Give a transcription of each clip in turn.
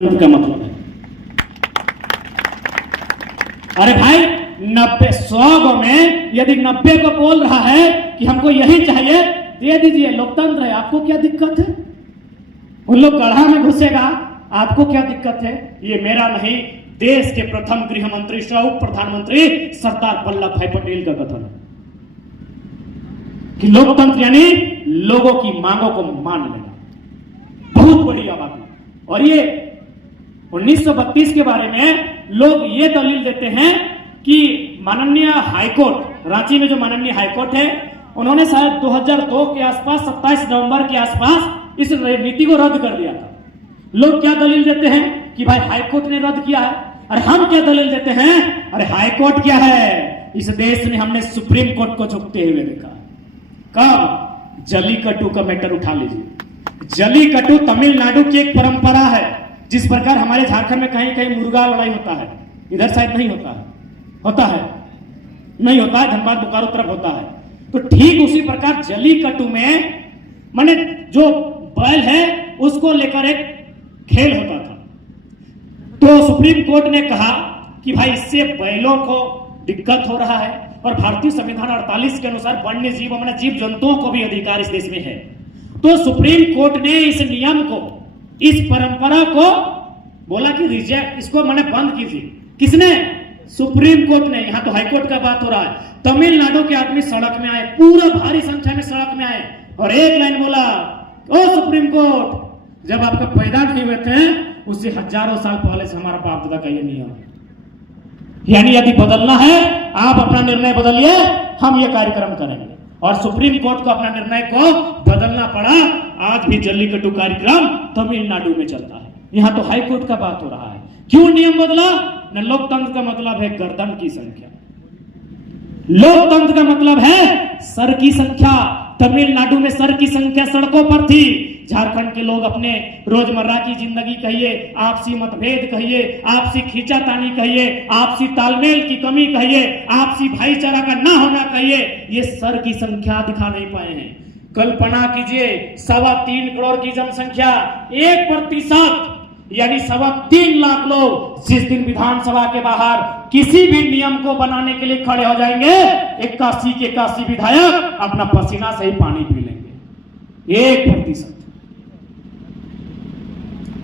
का मतलब है। अरे भाई 100 में यदि 90 को बोल रहा है कि हमको यही चाहिए, दे दीजिए, लोकतंत्र है। आपको क्या दिक्कत है? उन लोग गढ़ा में घुसेगा, आपको क्या दिक्कत है? ये मेरा नहीं, देश के प्रथम गृह मंत्री सह उप प्रधानमंत्री सरदार वल्लभ भाई पटेल का कथन है कि लोकतंत्र यानी लोगों की मांगों को मान लेना। बहुत बड़ी आबादी। और ये 1932 के बारे में लोग ये दलील देते हैं कि माननीय हाईकोर्ट, रांची में जो माननीय हाईकोर्ट है, उन्होंने शायद 2002 के आसपास 27 नवंबर के आसपास इस नीति को रद्द कर दिया था। लोग क्या दलील देते हैं कि भाई हाईकोर्ट ने रद्द किया है। अरे हम क्या दलील देते हैं? अरे हाईकोर्ट क्या है, इस देश में हमने सुप्रीम कोर्ट को झुकते हुए देखा। कब? जल्लीकट्टू का मैटर उठा लीजिए। जल्लीकट्टू तमिलनाडु की एक परंपरा है। जिस प्रकार हमारे झारखंड में कहीं कहीं मुर्गा लड़ाई होता है, इधर शायद नहीं होता है। होता है? नहीं होता है, धनबाद बोकारो तरफ होता है। तो ठीक उसी प्रकार जल्लीकट्टू में माने जो बैल है उसको लेकर एक खेल होता था। तो सुप्रीम कोर्ट ने कहा कि भाई इससे बैलों को दिक्कत हो रहा है और भारतीय संविधान 48 के अनुसार वन्य जीव माने जीव जंतुओं को भी अधिकार इस देश में है। तो सुप्रीम कोर्ट ने इस नियम को, इस परंपरा को बोला कि रिजेक्ट, इसको मैंने बंद कीजिए। किसने? सुप्रीम कोर्ट ने। यहां तो हाईकोर्ट का बात हो रहा है। तमिलनाडु के आदमी सड़क में आए, पूरा भारी संख्या में सड़क में आए और एक लाइन बोला, ओ सुप्रीम कोर्ट, जब आपका पैदा नहीं हुए थे उससे हजारों साल पहले से हमारा बाप दादा का ये नियम है। यानी यदि बदलना है आप अपना निर्णय बदलिए, हम ये कार्यक्रम करेंगे। और सुप्रीम कोर्ट को अपना निर्णय को बदलना पड़ा। आज भी जल्लीकट्टू कार्यक्रम तमिलनाडु में चलता है। यहां तो हाई कोर्ट का बात हो रहा है। क्यों नियम बदला? न लोकतंत्र का मतलब है गर्दन की संख्या, लोकतंत्र का मतलब है सर की संख्या। तमिलनाडु में सर की संख्या सड़कों पर थी। झारखंड के लोग अपने रोजमर्रा की जिंदगी कहिए, आपसी मतभेद कहिए, आपसी खींचातानी कहिए, आपसी तालमेल की कमी कहिए, आपसी भाईचारा का ना होना कहिए, ये सर की संख्या दिखा नहीं पाए हैं। कल्पना कीजिए, 3.25 करोड़ की जनसंख्या, 1% यानी 3.25 लाख लोग जिस दिन विधानसभा के बाहर किसी भी नियम को बनाने के लिए खड़े हो जाएंगे, 81 के 81 विधायक अपना पसीना से ही पानी पी लेंगे। 1%,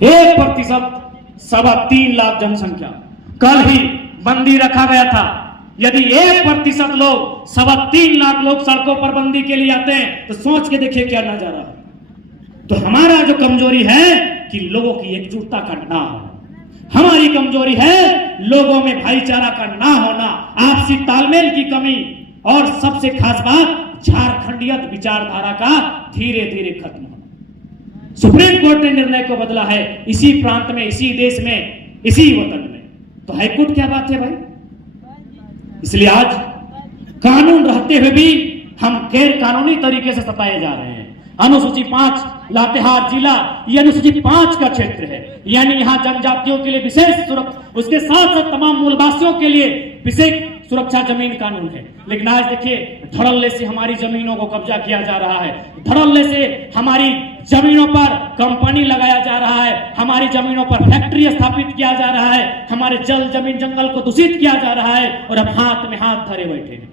3.25 लाख जनसंख्या। कल ही बंदी रखा गया था। यदि 1% लोग, 3.25 लाख लोग सड़कों पर बंदी के लिए आते हैं तो सोच के देखिए क्या नजारा है। तो हमारा जो कमजोरी है कि लोगों की एकजुटता का ना होना, हमारी कमजोरी है लोगों में भाईचारा का ना होना, आपसी तालमेल की कमी, और सबसे खास बात झारखंडियत विचारधारा का धीरे धीरे खत्म होना। सुप्रीम कोर्ट ने निर्णय को बदला है इसी प्रांत में, इसी देश में, इसी वतन में। तो हाईकोर्ट क्या बात है भाई? इसलिए आज कानून रहते हुए भी हम गैर कानूनी तरीके से सताए जा रहे हैं। अनुसूची 5 लातेहार जिला ये अनुसूची 5 का क्षेत्र है, यानी यहाँ जनजातियों के लिए विशेष सुरक्षा, उसके साथ साथ तमाम मूलवासियों के लिए विशेष सुरक्षा जमीन कानून है। लेकिन आज देखिए, धड़ल्ले से हमारी जमीनों को कब्जा किया जा रहा है, धड़ल्ले से हमारी जमीनों पर कंपनी लगाया जा रहा है, हमारी जमीनों पर फैक्ट्री स्थापित किया जा रहा है, हमारे जल जमीन जंगल को दूषित किया जा रहा है, और अब हाथ में हाथ धरे बैठे हैं।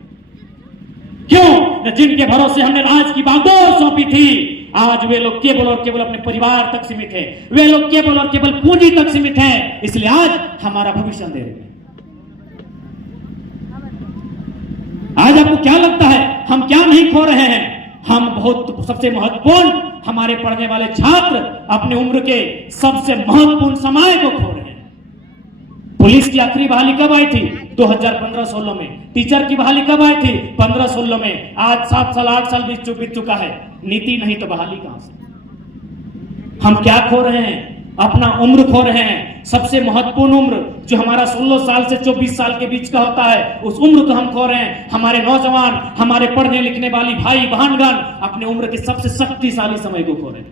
क्यों? जिनके भरोसे हमने राज की बागडोर सौंपी थी, आज वे लोग केवल और केवल अपने परिवार तक सीमित है, वे लोग केवल और केवल पूंजी तक सीमित है। इसलिए आज हमारा भविष्य अंधेरे में। आज आपको क्या लगता है हम क्या नहीं खो रहे हैं? हम बहुत, सबसे महत्वपूर्ण, हमारे पढ़ने वाले छात्र अपने उम्र के सबसे महत्वपूर्ण समय को खो रहे हैं। पुलिस की आखिरी बहाली कब आई थी? 2015-16 में। टीचर की बहाली कब आई थी? 15-16 में। आज 7 साल 8 साल बीत चुका है। नीति नहीं तो बहाली कहां से? हम क्या खो रहे हैं? अपना उम्र खो रहे हैं। सबसे महत्वपूर्ण उम्र जो हमारा 16 साल से 24 साल के बीच का होता है, उस उम्र को हम खो रहे हैं। हमारे नौजवान, हमारे पढ़ने लिखने वाली भाई बहनगण अपने उम्र के सबसे शक्तिशाली समय को खो रहे हैं।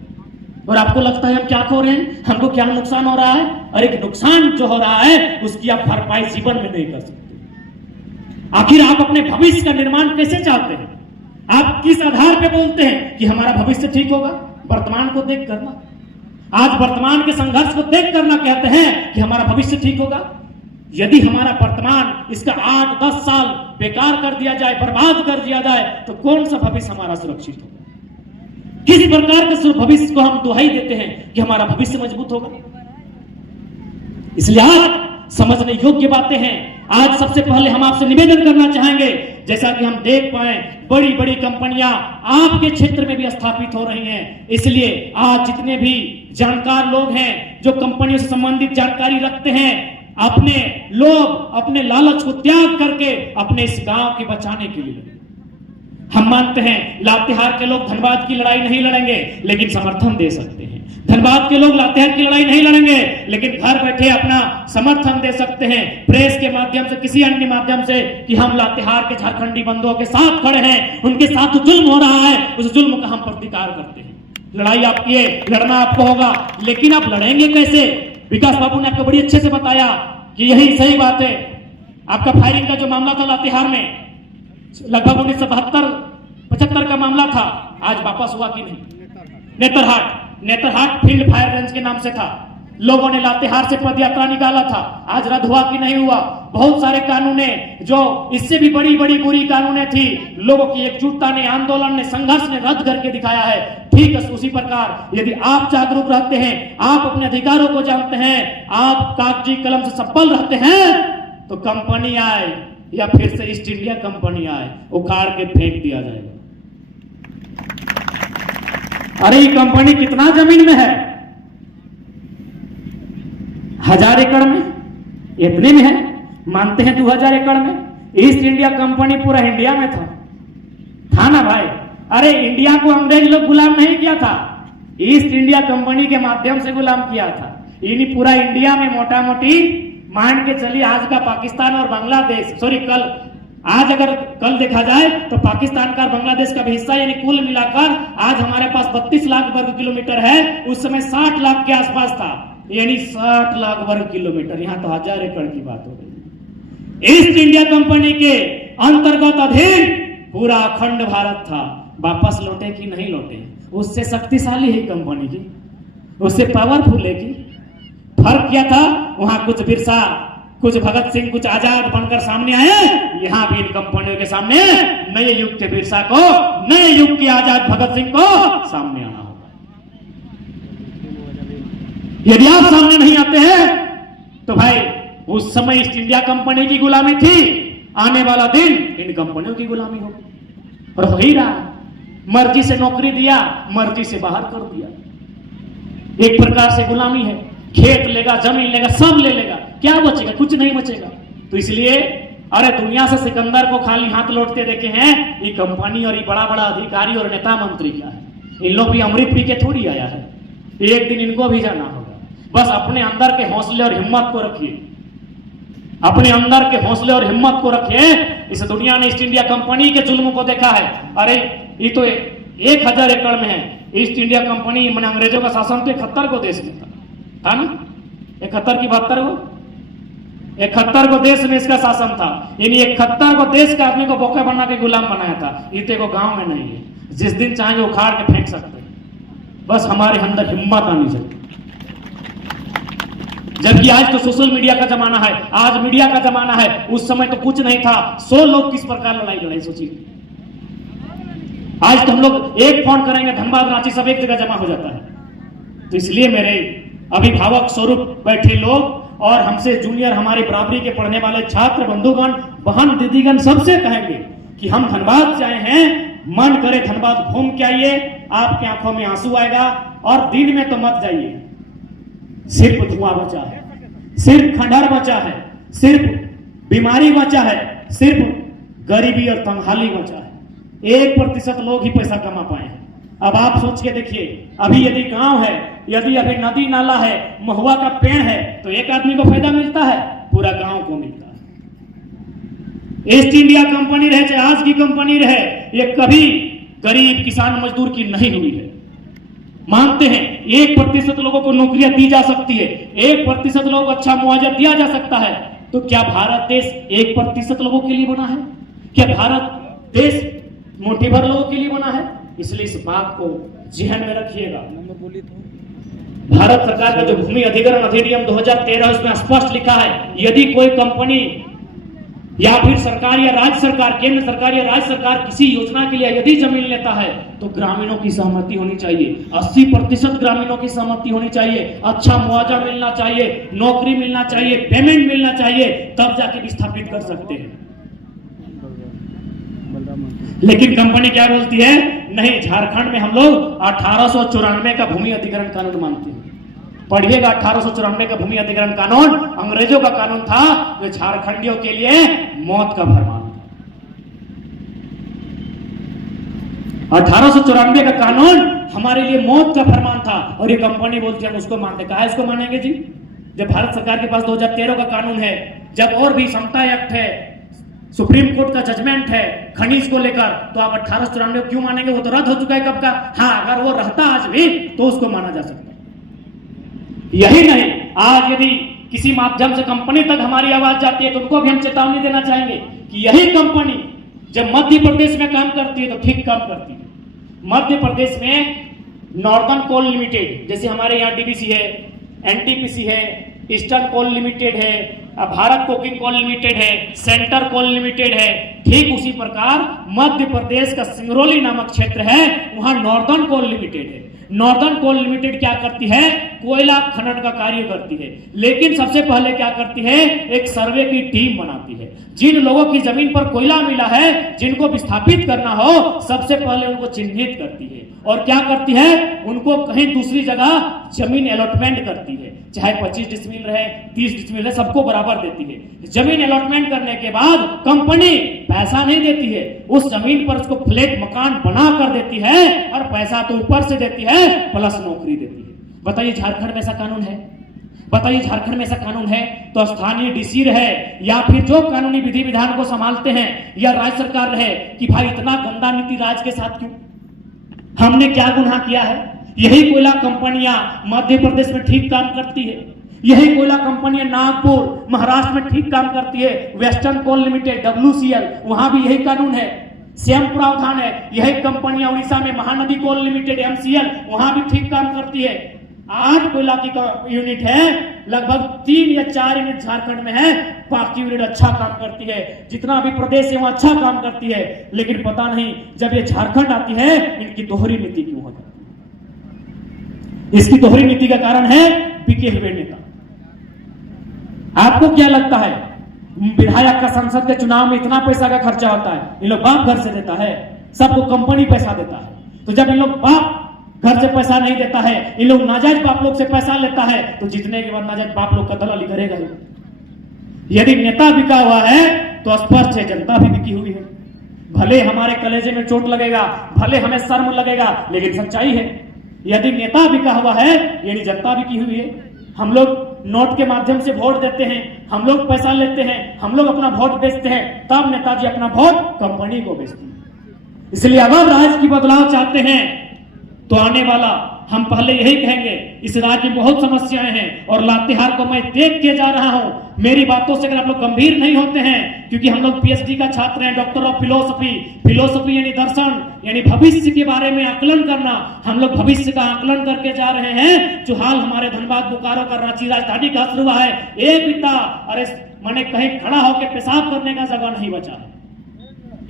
और आपको लगता है हम क्या खो रहे हैं? हमको क्या नुकसान हो रहा है? और एक नुकसान जो हो रहा है उसकी आप भरपाई जीवन में नहीं कर सकते। आखिर आप अपने भविष्य का निर्माण कैसे चाहते हैं? आप किस आधार पे बोलते हैं कि हमारा भविष्य ठीक होगा? वर्तमान को देख कर ना। आज वर्तमान के संघर्ष को देख कर ना कहते हैं कि हमारा भविष्य ठीक होगा। यदि हमारा वर्तमान इसका 8-10 साल बेकार कर दिया जाए, बर्बाद कर दिया जाए, तो कौन सा भविष्य हमारा सुरक्षित होगा? किस प्रकार के भविष्य को हम दुहाई देते हैं कि हमारा भविष्य मजबूत होगा? इसलिए आज समझने योग्य बातें हैं। आज सबसे पहले हम आपसे निवेदन करना चाहेंगे, जैसा कि हम देख पाए बड़ी बड़ी कंपनियां आपके क्षेत्र में भी स्थापित हो रही हैं। इसलिए आज जितने भी जानकार लोग हैं जो कंपनियों से संबंधित जानकारी रखते हैं, अपने लोग अपने लालच को त्याग करके अपने इस गांव के बचाने के लिए हम मानते हैं लातेहार के लोग धनबाद की लड़ाई नहीं लड़ेंगे, लेकिन समर्थन दे सकते हैं। धनबाद के लोग लातेहार की लड़ाई नहीं लड़ेंगे, लेकिन घर बैठे अपना समर्थन दे सकते हैं प्रेस के माध्यम से, किसी अन्य माध्यम से, कि हम लातेहार के झारखंडी बंधुओं के साथ खड़े हैं, उनके साथ जो जुल्म हो रहा है उस जुल्म का हम प्रतिकार करते हैं। लड़ाई आपकी है, लड़ना आपको होगा, लेकिन आप लड़ेंगे कैसे? विकास बाबू ने आपको बड़ी अच्छे से बताया कि यही सही बात है। आपका फायरिंग का जो मामला था लातेहार में, लगभग 1972-75 का मामला था, आज वापस हुआ कि नहीं? नेतरहाट फील्ड फायर रेंज के नाम से था। लोगों ने लातेहार से पदयात्रा निकाला था, आज रद्द हुआ कि नहीं हुआ? बहुत सारे कानूनें, जो इससे भी बड़ी बड़ी बुरी कानूनें थी, लोगों की एकजुटता ने, आंदोलन ने, संघर्ष ने रद्द करके दिखाया है। ठीक है, उसी प्रकार यदि आप जागरूक रहते हैं, आप अपने अधिकारों को जानते हैं, आप कागजी कलम से सफल रहते हैं, तो कंपनी आए या फिर से ईस्ट इंडिया कंपनी आए, उखाड़ के फेंक दिया जाएगा। अरे ये कंपनी कितना जमीन में है? 1000 एकड़ में, इतने में है। मानते हैं 2000 एकड़ में। ईस्ट इंडिया कंपनी पूरा इंडिया में था ना भाई? अरे इंडिया को अंग्रेज लोग गुलाम नहीं किया था, ईस्ट इंडिया कंपनी के माध्यम से गुलाम किया था। इन्हीं पूरा इंडिया में मोटा मोटी मान के चलिए, आज का पाकिस्तान और बांग्लादेश, सॉरी अगर कल देखा जाए तो पाकिस्तान का और बांग्लादेश का भी हिस्सा, यानी कुल मिलाकर आज हमारे पास 32 लाख वर्ग किलोमीटर है। उस समय 60 लाख के आसपास था, यानी 60 लाख वर्ग किलोमीटर। यहां तो 1000 एकड़ की बात हो रही। ईस्ट इंडिया कंपनी के अंतर्गत अधीन पूरा अखंड भारत था। वापस लौटे कि नहीं लौटे? उससे शक्तिशाली है कंपनी की, उससे पावरफुल है कि फर्क क्या था? वहां कुछ बिरसा, कुछ भगत सिंह, कुछ आजाद बनकर सामने आए। यहां भी इन कंपनियों के सामने नए युग के बिरसा को, नए युग के आजाद भगत सिंह को सामने आना होगा। यदि आप सामने नहीं आते हैं तो भाई उस समय ईस्ट इंडिया कंपनी की गुलामी थी, आने वाला दिन इन कंपनियों की गुलामी होगी। और वही रहा, मर्जी से नौकरी दिया, मर्जी से बाहर कर दिया। एक प्रकार से गुलामी है। खेत लेगा, जमीन लेगा, सब ले लेगा, क्या बचेगा? कुछ नहीं बचेगा। तो इसलिए अरे दुनिया से सिकंदर को खाली हाथ लौटते देखे हैं, ये कंपनी और ये बड़ा बड़ा अधिकारी और नेता मंत्री क्या है? इन लोग भी अमृत पी के थोड़ी आया है, एक दिन इनको भी जाना होगा। बस अपने अंदर के हौसले और हिम्मत को रखिए, अपने अंदर के हौसले और हिम्मत को रखिए। इस दुनिया ने ईस्ट इंडिया कंपनी के जुल्म को देखा है। अरे ये तो 1000 एकड़ में है। ईस्ट इंडिया कंपनी मैंने अंग्रेजों का शासन तो 71 को देश में था ना, 71 की 72 को, 71 को देश में इसका शासन था। यानी 71 को देश के आदमी को बोका बना के गुलाम बनाया था। इतने को गांव में नहीं है, जिस दिन चाहेंगे उखाड़ के फेंक सकते हैं। बस हमारे अंदर हिम्मत आनी चाहिए। जबकि आज तो सोशल मीडिया का जमाना है, आज मीडिया का जमाना है। उस समय तो कुछ नहीं था। 100 लोग किस प्रकार लड़ाई लड़ाई सोचिए। आज तो हम लोग एक फोन करेंगे, धनबाद रांची सब एक जगह जमा हो जाता है। तो इसलिए मेरे अभिभावक स्वरूप बैठे लोग और हमसे जूनियर, हमारी बराबरी के पढ़ने वाले छात्र बंधुगण, बहन दीदीगण, सबसे कहेंगे कि हम धनबाद से आए हैं, मन करे धनबाद घूम के आइए, आपकी आंखों में आंसू आएगा। और दिन में तो मत जाइए, सिर्फ धुआं बचा है, सिर्फ खंडहर बचा है, सिर्फ बीमारी बचा है, सिर्फ गरीबी और तंगहाली बचा है। 1% लोग ही पैसा कमा पाए हैं। अब आप सोच के देखिए, अभी यदि गांव है, यदि अभी नदी नाला है, महुआ का पेड़ है, तो एक आदमी को फायदा मिलता है, पूरा गांव को मिलता है। ईस्ट इंडिया कंपनी रहे चाहे आज की कंपनी रहे, ये कभी गरीब किसान मजदूर की नहीं हुई है। मानते हैं 1% लोगों को नौकरियां दी जा सकती है, 1% लोगों को अच्छा मुआवजा दिया जा सकता है। तो क्या भारत देश 1% लोगों के लिए बना है? क्या भारत देश मुट्ठी भर लोगों के लिए बना है? इसलिए इस बात को जहन में रखिएगा। भारत सरकार का जो भूमि अधिग्रहण अधिनियम 2013 उसमें स्पष्ट लिखा है, यदि कोई कंपनी या फिर सरकार या राज्य सरकार, केंद्र सरकार या राज्य सरकार किसी योजना के लिए यदि जमीन लेता है तो ग्रामीणों की सहमति होनी चाहिए, 80% ग्रामीणों की सहमति होनी चाहिए, अच्छा मुआवजा मिलना चाहिए, नौकरी मिलना चाहिए, पेमेंट मिलना चाहिए, तब जाके विस्थापित कर सकते हैं। लेकिन कंपनी क्या बोलती है, नहीं, झारखंड में हम लोग 1894 का भूमि अधिग्रहण कानून मानते हैं। पढ़िएगा, 1894 का भूमि अधिग्रहण कानून अंग्रेजों का कानून था, जो झारखंडियों के लिए मौत का फरमान था। 1894 का कानून हमारे लिए मौत का फरमान था, और ये कंपनी बोलती है हम उसको मानते। कहा इसको मानेंगे जी? जब भारत सरकार के पास 2013 का कानून है, जब और भी समता एक्ट है, सुप्रीम कोर्ट का जजमेंट है खनिज को लेकर, तो आप 1894 क्यों मानेंगे? वो तो रद्द हो चुका है कब का। हाँ, अगर वो रहता आज भी तो उसको माना जा सकता। यही नहीं, आज यदि किसी माध्यम से कंपनी तक हमारी आवाज जाती है तो उनको भी हम चेतावनी देना चाहेंगे कि यही कंपनी जब मध्य प्रदेश में काम करती है तो ठीक काम करती है। मध्य प्रदेश में नॉर्दर्न कोल लिमिटेड, जैसे हमारे यहाँ डीवीसी है, एनटीपीसी है, ईस्टर्न कोल लिमिटेड है, भारत कोकिंग कोल लिमिटेड है, सेंटर कोल लिमिटेड है, ठीक उसी प्रकार मध्य प्रदेश का सिंगरौली नामक क्षेत्र है, वहां नॉर्दर्न कोल लिमिटेड है। नॉर्दर्न कोल लिमिटेड क्या करती है? कोयला खनन का कार्य करती है, लेकिन सबसे पहले क्या करती है? एक सर्वे की टीम बनाती है। जिन लोगों की जमीन पर कोयला मिला है, जिनको विस्थापित करना हो, सबसे पहले उनको चिन्हित करती है, और क्या करती है? उनको कहीं दूसरी जगह जमीन अलॉटमेंट करती है, चाहे 25 डिसमिल रहे, 30 डिसमिल रहे, सबको बराबर देती है। जमीन अलॉटमेंट करने के बाद कंपनी पैसा नहीं देती है, उस जमीन पर उसको फ्लैट मकान बना कर देती है, और पैसा तो ऊपर से देती है प्लस नौकरी देती है। बताइए झारखंड में ऐसा कानून है? बताइए झारखंड में ऐसा कानून है? तो स्थानीय डीसी रहे या फिर जो कानूनी विधि विधान को संभालते हैं, या राज्य सरकार रहे, कि भाई इतना गंदा नीति राज्य के साथ क्यों? हमने क्या गुनाह किया है? यही कोयला कंपनियां मध्य प्रदेश में ठीक काम करती है, यही कोयला कंपनियां नागपुर महाराष्ट्र में ठीक काम करती है। वेस्टर्न कोल लिमिटेड WCL, वहां भी यही कानून है, सेम प्रावधान है। यही कंपनियां उड़ीसा में महानदी कोल लिमिटेड MCL, वहां भी ठीक काम करती है। 8 कोयला की यूनिट है, लगभग 3 या 4 यूनिट झारखंड में है, बाकी यूनिट अच्छा काम करती है। जितना भी प्रदेश है वहां अच्छा काम करती है, लेकिन पता नहीं जब ये झारखंड आती है इनकी दोहरी नीति क्यों होती है? इसकी दोहरी नीति का कारण है बिके हुए नेता। आपको क्या लगता है, विधायक का संसद के चुनाव में इतना पैसा का खर्चा होता है, इन लोग बाप घर से देता है, सबको कंपनी पैसा देता है। तो जब इन लोग बाप घर से पैसा नहीं देता है, इन लोग नाजायज बाप लोग से पैसा लेता है, तो जीतने के बाद नाजायज बाप लोग का दलाली करेगा ही। यदि नेता बिका हुआ है तो स्पष्ट है जनता भी बिकी हुई है। भले हमारे कलेजे में चोट लगेगा, भले हमें शर्म लगेगा, लेकिन सच्चाई है। यदि नेता बिका हुआ है यानी जनता बिकी हुई है। हम लोग नोट के माध्यम से वोट देते हैं, हम लोग पैसा लेते हैं, हम लोग अपना वोट बेचते हैं, तब नेताजी अपना वोट कंपनी को बेचते हैं। इसलिए अगर राज्य की बदलाव चाहते हैं तो आने वाला हम पहले यही कहेंगे, इस राज्य में बहुत समस्याएं हैं, और लातेहार को मैं देख के जा रहा हूं। मेरी बातों से अगर आप लोग गंभीर नहीं होते हैं, क्योंकि हम लोग PhD का छात्र हैं, डॉक्टर ऑफ फिलोसफी यानी दर्शन, यानी भविष्य के बारे में आकलन करना, हम लोग भविष्य का आकलन करके जा रहे हैं। जो हाल हमारे धनबाद बोकारो का रांची राजधानी का असर हुआ है, एक बिता अरे मैंने कहीं खड़ा होकर पेशाब करने का जगह नहीं बचा है,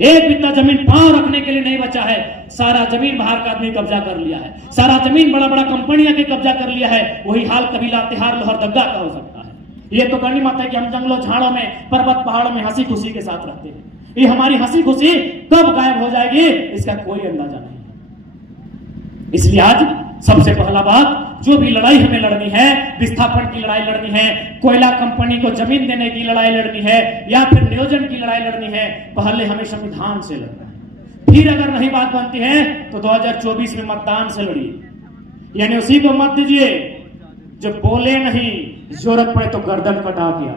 एक बित्ता जमीन पांव रखने के लिए नहीं बचा है। सारा जमीन बाहर का आदमी कब्जा कर लिया है, सारा जमीन बड़ा बड़ा कंपनियां के कब्जा कर लिया है। वही हाल कभी लातेहार लोहरदगा का हो सकता है। ये तो करनी मत है कि हम जंगलों झाड़ों में, पर्वत पहाड़ों में हंसी खुशी के साथ रहते हैं। ये हमारी हंसी खुशी कब गायब हो जाएगी इसका कोई अंदाजा नहीं। इसलिए आज सबसे पहला बात, जो भी लड़ाई हमें लड़नी है, विस्थापन की लड़ाई लड़नी है, कोयला कंपनी को जमीन देने की लड़ाई लड़नी है, या फिर नियोजन की लड़ाई लड़नी है, पहले हमें संविधान से लड़ना है। फिर अगर नहीं बात बनती है तो 2024 में मतदान से लड़िए, यानी उसी को मत दीजिए जो बोले नहीं, जरूरत पड़े तो गर्दन कटा दिया।